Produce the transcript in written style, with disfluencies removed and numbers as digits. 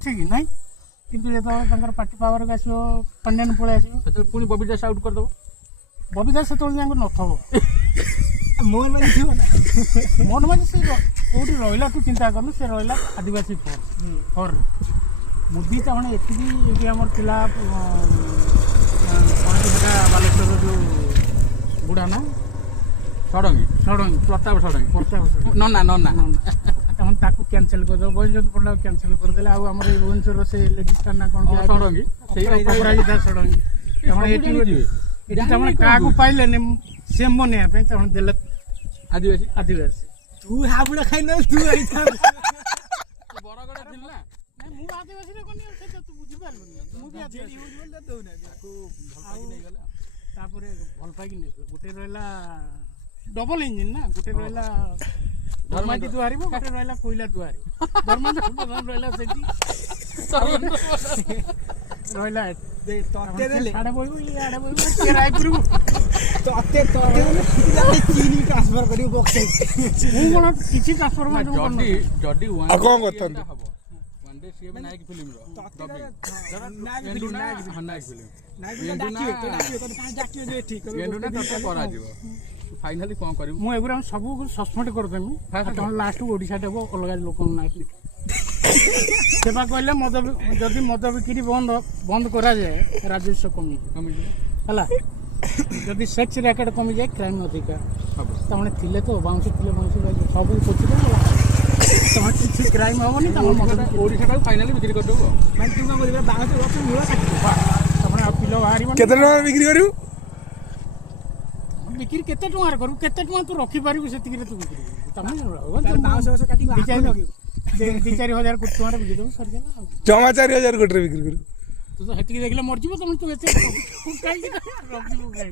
ठीक नहीं किंतु जो पार्टी पावर को आसो पांड्यान पलि आस पुणी बबी दास आउट करदेव बबीदा से नथब मोहन मानी थी ना मोहन मानी से कौटी रहा तू चिंता करनु से रहा आदिवासी फर मुदी तो हमने ये आमर पिला बालेश्वर जो बुढ़ा ना षडंगी षडंगी प्रताप षडंगी नना नना तमन ताकू कैंसिल कर दो बहिन पंडा कैंसिल कर देला आ हमर ए भुवनेश्वर से लेडीज का ना कोन षडंगी सेही अपराजिता षडंगी तमन एटी तमन काकू पाइले ने सेम बने पे तमन देले आदिवासी आदिवासी तू हाबुड़ा खाइ न तू आइथा बरगड थिल ना नहीं मु आदिवासी रे कोनी से तू बुझि पालु मु भी आदिवासी बोल दो ना ताकू भल पाई नै गले तापरे भल पाई नै गोटे रहला डबल इंजन ना गोटे रहला धर्माजी दुआरी गोटे रहला कोइला दुआरी धर्माजी प्रधान रहला सेठी रहला दे तते देले आडे बोइबो ये आडे बोइबो के रायपुर तते देले चीनी ट्रांसफर करियो बॉक्स मु कोन किछि ट्रांसफर मा जडी जडी वन आ कोन करथन वन डे सीएम नायक फिल्म रो नायक फिल्म नायक फिल्म नायक डाकियो तो डाकियो जे ठीक एंडुना तते करा जीवो फाइनली कोन करिवो मु एगुरा सब सस्पेंड कर देमी तहन लास्ट ओडिसा देबो अलगा लोक ना सेवा कहले मद जदि मद बिक्री बंद बंद करा जाए राजस्व कमी हला जदि सेक्स रैकेट कमी जाए क्राइम अधिका तमने थिले तो बाउंस थिले बाउंस सब पोछि देला तमने किछि क्राइम होबनी तमने मद ओडिसा का फाइनली बिक्री कर देबो मैं तू का बोलबे बाहर से वर्ष मुला तमने अपिलो बाहरी केते टका बिक्री करियो बिक्री केते टका करू केते टका तू रखी पारिबु सेति रे तू बिक्री तमने बाउंस वर्ष काटी दी 4000 कोटी टका बिक्री दो सर गेला जमा 4000 कोटी बिक्री करू तू तो हेतिकी देखले मर जीवो तमने तू एते काई रखी काई